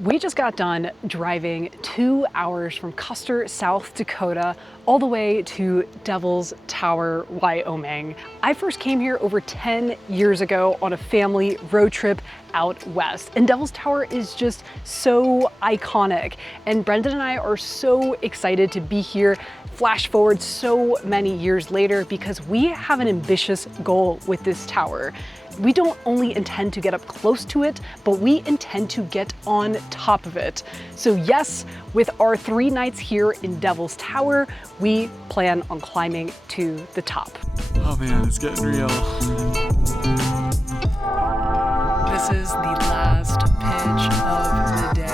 We just got done driving 2 hours from Custer, South Dakota, all the way to Devil's Tower, Wyoming. I first came here over 10 years ago on a family road trip out west, and Devil's Tower is just so iconic. And Brendan and I are so excited to be here. Flash forward so many years later because we have an ambitious goal with this tower. We don't only intend to get up close to it, but we intend to get on top of it. So yes, with our 3 nights here in Devil's Tower, we plan on climbing to the top. Oh man, it's getting real. This is the last pitch of the day.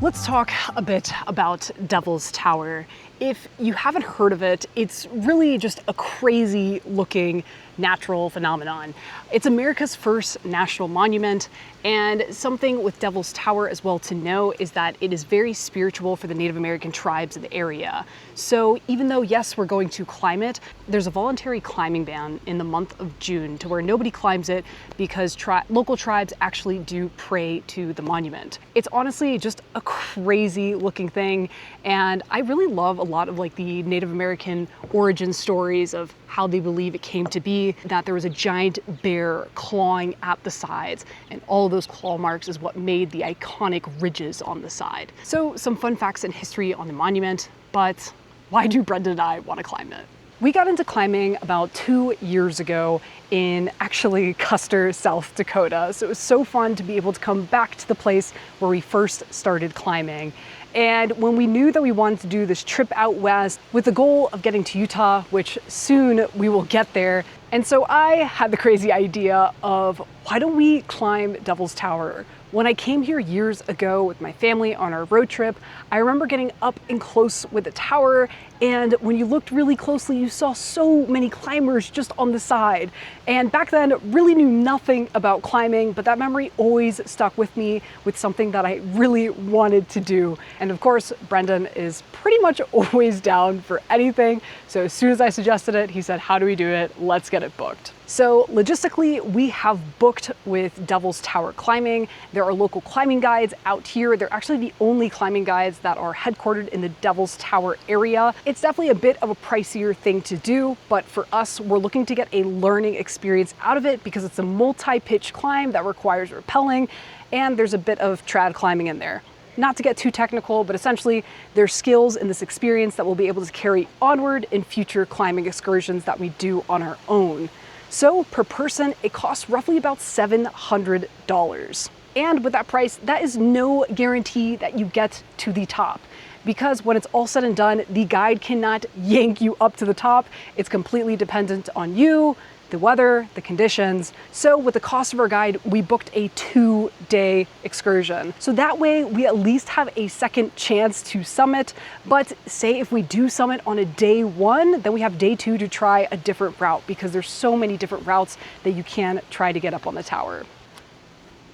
Let's talk a bit about Devil's Tower. If you haven't heard of it, it's really just a crazy looking natural phenomenon. It's America's first national monument, and something with Devil's Tower as well to know is that it is very spiritual for the Native American tribes in the area. So even though, yes, we're going to climb it, there's a voluntary climbing ban in the month of June to where nobody climbs it because local tribes actually do pray to the monument. It's honestly just a crazy looking thing, and I really love a lot of like the Native American origin stories of how they believe it came to be, that there was a giant bear clawing at the sides, and all of those claw marks is what made the iconic ridges on the side. So some fun facts and history on the monument, but why do Brendan and I want to climb it? We got into climbing about 2 years ago in actually Custer, South Dakota. So it was so fun to be able to come back to the place where we first started climbing. And when we knew that we wanted to do this trip out west with the goal of getting to Utah, which soon we will get there. And so I had the crazy idea of, why don't we climb Devil's Tower? When I came here years ago with my family on our road trip, I remember getting up and close with the tower, and when you looked really closely, you saw so many climbers just on the side. And back then, really knew nothing about climbing, but that memory always stuck with me with something that I really wanted to do. And of course, Brendan is pretty much always down for anything. So as soon as I suggested it, he said, how do we do it? Let's get it booked. So logistically, we have booked with Devil's Tower climbing. There are local climbing guides out here. They're actually the only climbing guides that are headquartered in the Devil's Tower area. It's definitely a bit of a pricier thing to do, but for us, we're looking to get a learning experience out of it because it's a multi-pitch climb that requires rappelling, and there's a bit of trad climbing in there. Not to get too technical, but essentially there's skills in this experience that we'll be able to carry onward in future climbing excursions that we do on our own. So per person, it costs roughly about $700. And with that price, that is no guarantee that you get to the top, because when it's all said and done, the guide cannot yank you up to the top. It's completely dependent on you, the weather, the conditions. So with the cost of our guide, we booked a 2-day excursion. So that way we at least have a second chance to summit. But say if we do summit on a day 1, then we have day 2 to try a different route, because there's so many different routes that you can try to get up on the tower.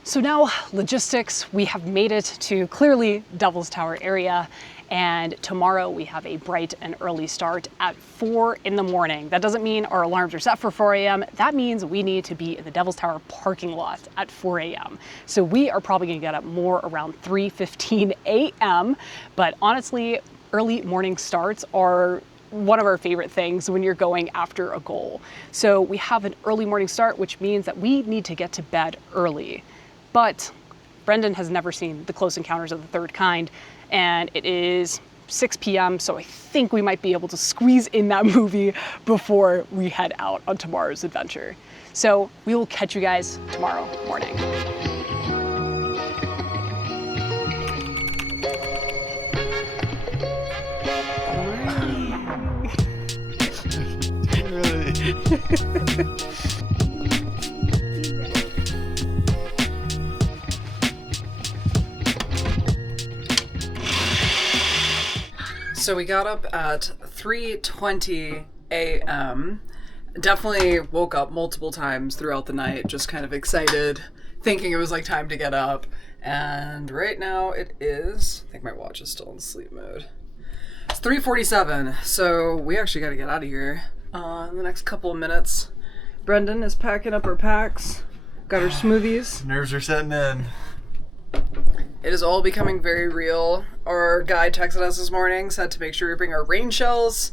So now logistics, we have made it to clearly Devil's Tower area. And tomorrow we have a bright and early start at 4 in the morning. That doesn't mean our alarms are set for 4 a.m. That means we need to be in the Devil's Tower parking lot at 4 a.m. So we are probably gonna get up more around 3:15 a.m. But honestly, early morning starts are one of our favorite things when you're going after a goal. So we have an early morning start, which means that we need to get to bed early. But Brendan has never seen The Close Encounters of the Third Kind, and it is 6 p.m., so I think we might be able to squeeze in that movie before we head out on tomorrow's adventure. So we will catch you guys tomorrow morning. So we got up at 3:20 a.m. Definitely woke up multiple times throughout the night, just kind of excited, thinking it was like time to get up. And right now it is, I think my watch is still in sleep mode. It's 3:47, so we actually got to get out of here In the next couple of minutes, Brendan is packing up her packs, got her smoothies. Nerves are setting in. It is all becoming very real. Our guide texted us this morning, said to make sure we bring our rain shells,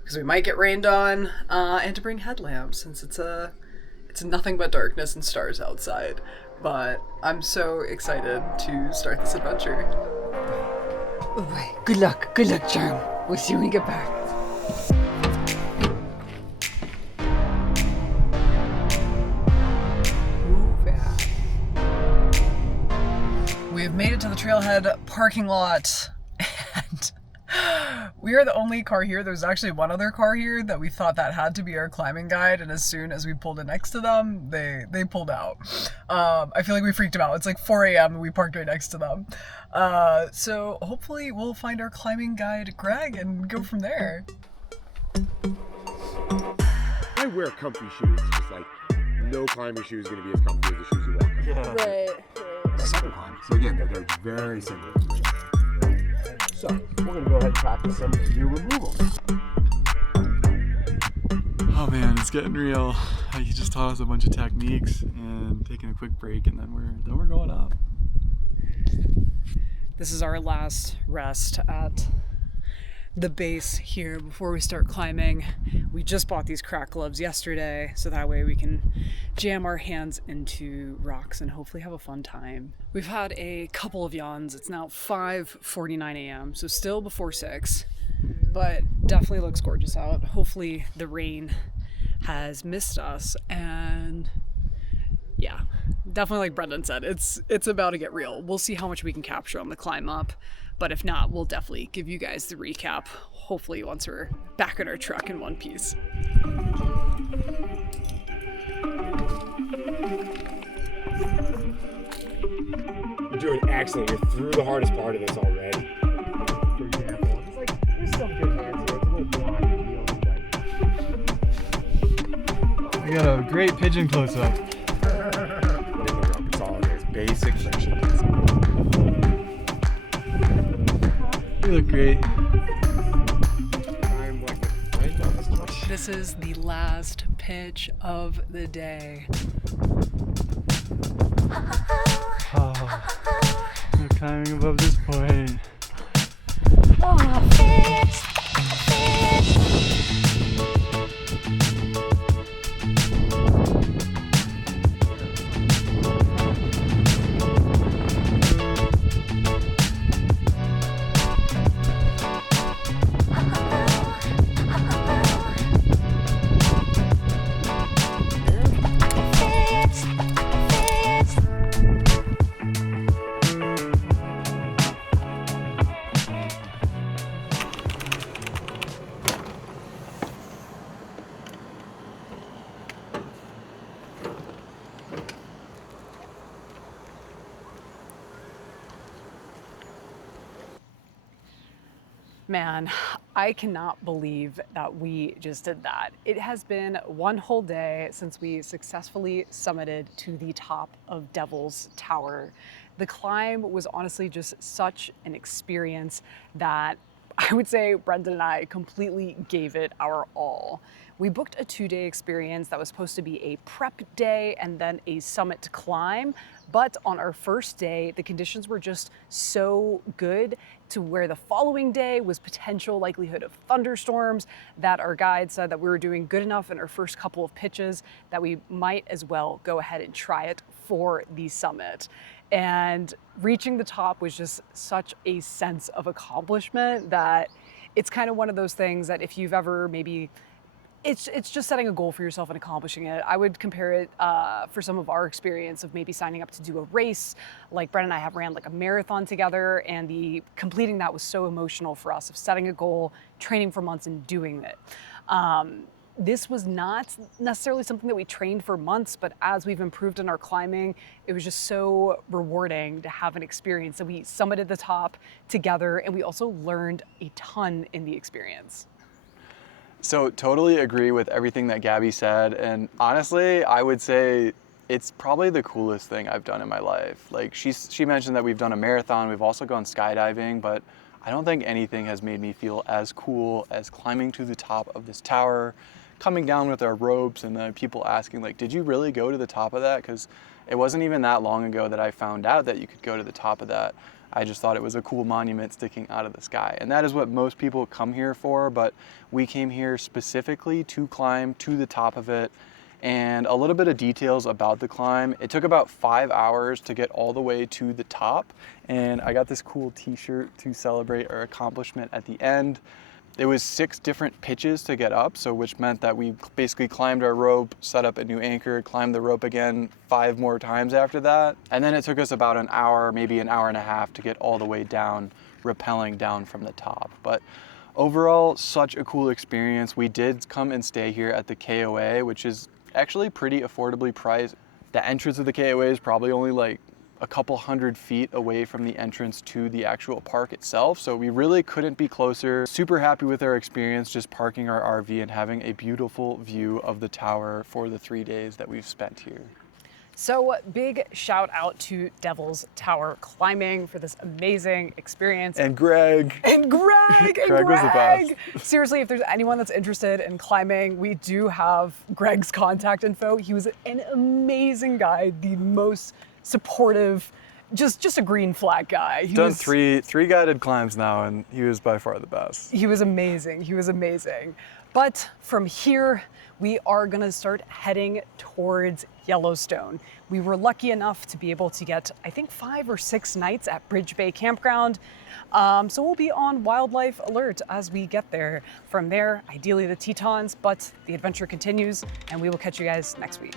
because we might get rained on, and to bring headlamps, since it's nothing but darkness and stars outside. But I'm so excited to start this adventure. Alright, good luck, Charm. We'll see when we get back. We have made it to the trailhead parking lot, and we are the only car here. There's actually one other car here that we thought that had to be our climbing guide, and as soon as we pulled in next to them, they pulled out. I feel like we freaked them out. It's like 4 a.m. and we parked right next to them. So hopefully we'll find our climbing guide, Greg, and go from there. I wear comfy shoes. It's just like no climbing shoe is going to be as comfy as the shoes you walk in. Yeah. Right. Simple climb. So again, they're very simple. So we're going to go ahead and practice some new removals. Oh man, it's getting real. He just taught us a bunch of techniques and taking a quick break, and then we're going up. This is our last rest at the base here before we start climbing. We just bought these crack gloves yesterday, so that way we can jam our hands into rocks and hopefully have a fun time. We've had a couple of yawns. It's now 5:49 a.m., so still before 6, but definitely looks gorgeous out. Hopefully the rain has missed us, and yeah, definitely like Brendan said, it's about to get real. We'll see how much we can capture on the climb up, but if not, we'll definitely give you guys the recap, hopefully once we're back in our truck in one piece. You're doing excellent. You're through the hardest part of this already. For example, it's like there's some good hands here. It's a little blind feeling, I got a great pigeon close up. It's all it is. Basic friction. You look great. I'm like right down this way. This is the last pitch of the day. Oh, we're climbing above this point. Man, I cannot believe that we just did that. It has been one whole day since we successfully summited to the top of Devil's Tower. The climb was honestly just such an experience that I would say Brendan and I completely gave it our all. We booked a 2-day experience that was supposed to be a prep day and then a summit to climb. But on our first day, the conditions were just so good to where the following day was potential likelihood of thunderstorms that our guide said that we were doing good enough in our first couple of pitches that we might as well go ahead and try it for the summit. And reaching the top was just such a sense of accomplishment that it's kind of one of those things that if you've ever maybe it's just setting a goal for yourself and accomplishing it. I would compare it for some of our experience of maybe signing up to do a race. Like Bren and I have ran like a marathon together, and the completing that was so emotional for us of setting a goal, training for months and doing it. This was not necessarily something that we trained for months, but as we've improved in our climbing, it was just so rewarding to have an experience that we summited the top together, and we also learned a ton in the experience. So totally agree with everything that Gabby said, and honestly, I would say it's probably the coolest thing I've done in my life. Like she mentioned that we've done a marathon, we've also gone skydiving, but I don't think anything has made me feel as cool as climbing to the top of this tower, coming down with our ropes and people asking like, did you really go to the top of that? Because it wasn't even that long ago that I found out that you could go to the top of that. I just thought it was a cool monument sticking out of the sky. And that is what most people come here for, but we came here specifically to climb to the top of it. And a little bit of details about the climb. It took about 5 hours to get all the way to the top. And I got this cool t-shirt to celebrate our accomplishment at the end. There was 6 different pitches to get up, so which meant that we basically climbed our rope, set up a new anchor, climbed the rope again 5 more times after that. And then it took us about an hour, maybe an hour and a half to get all the way down, rappelling down from the top. But overall, such a cool experience. We did come and stay here at the KOA, which is actually pretty affordably priced. The entrance of the KOA is probably only like a couple 100 feet away from the entrance to the actual park itself. So we really couldn't be closer. Super happy with our experience, just parking our RV and having a beautiful view of the tower for the 3 days that we've spent here. So big shout out to Devil's Tower Climbing for this amazing experience. And Greg. And Greg. Greg was the best. Seriously, if there's anyone that's interested in climbing, we do have Greg's contact info. He was an amazing guy, the most supportive, just a green flag guy. He's done three guided climbs now, and he was by far the best. He was amazing. He was amazing. But from here, we are going to start heading towards Yellowstone. We were lucky enough to be able to get, I think, 5 or 6 nights at Bridge Bay Campground. So we'll be on wildlife alert as we get there. From there, ideally the Tetons, but the adventure continues, and we will catch you guys next week.